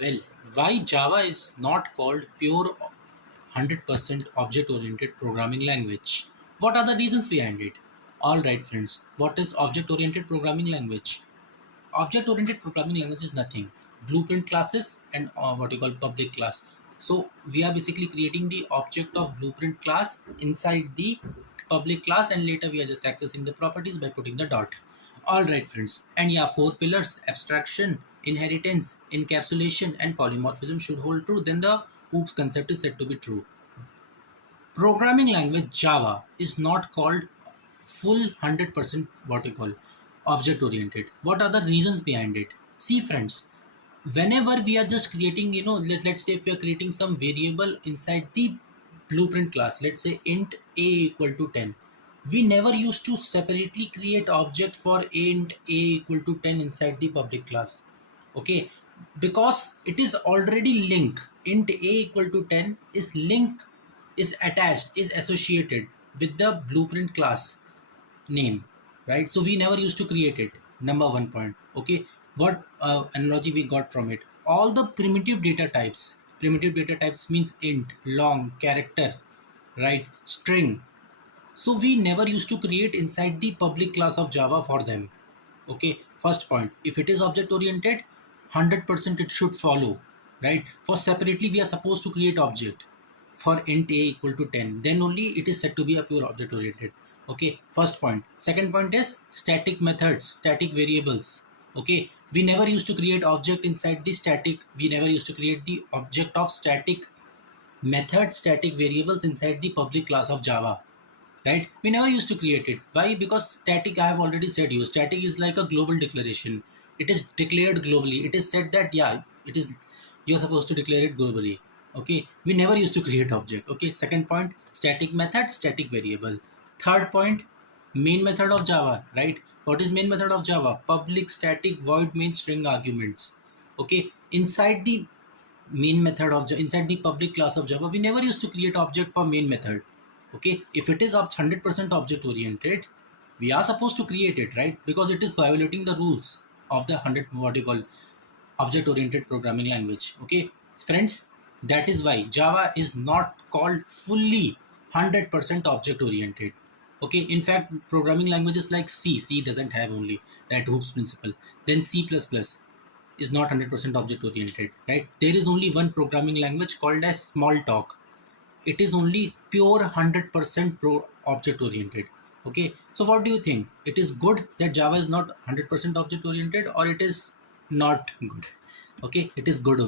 Well, why Java is not called pure 100% object oriented programming language? What are the reasons behind it? Alright, friends, what is object oriented programming language? Object oriented programming language is nothing blueprint classes and what you call public class. So we are basically creating the object of blueprint class inside the public class, and later we are just accessing the properties by putting the dot. All right, friends, and yeah, four pillars: abstraction, inheritance, encapsulation, and polymorphism should hold true, then the oops concept is said to be true. Programming language Java is not called full 100% what you call object oriented. What are the reasons behind it? See, friends, whenever we are just creating, let's say if we are creating some variable inside the blueprint class, let's say int a equal to 10, we never used to separately create object for int a equal to 10 inside the public class. Okay, because it is already linked. Int a equal to 10 is linked, is attached, is associated with the blueprint class name, right? So we never used to create it. Number one point. Okay, what analogy we got from it? All the primitive data types. Primitive data types means int, long, character, right? String. So we never used to create inside the public class of Java for them. Okay, first point. If it is object oriented, 100% it should follow, right? For separately, we are supposed to create object for int a equal to 10, then only it is said to be a pure object oriented. Okay, first point. Second point is static methods, static variables. Okay, we never used to create object inside the static, we never used to create the object of static method, static variables inside the public class of Java, right? We never used to create it. Why? Because static, I have already said you, static is like a global declaration. It is declared globally. It is said that yeah, it is, you're supposed to declare it globally. Okay, we never used to create object. Okay, second point, static method, static variable. Third point, main method of Java, right? What is main method of Java? Public static void main string arguments. Okay, inside the main method of inside the public class of Java, we never used to create object for main method. Okay, if it is 100% object oriented, we are supposed to create it, right? Because it is violating the rules of the 100 what you call object oriented programming language. Okay, friends, that is why Java is not called fully 100% object oriented. Okay, in fact, programming languages like C doesn't have only that hoops principle. Then C++ is not 100% object oriented, right? There is only one programming language called as Smalltalk. It is only pure 100% pro object oriented. Okay, so what do you think? It is good that Java is not 100% object oriented, or it is not good? Okay, it is good.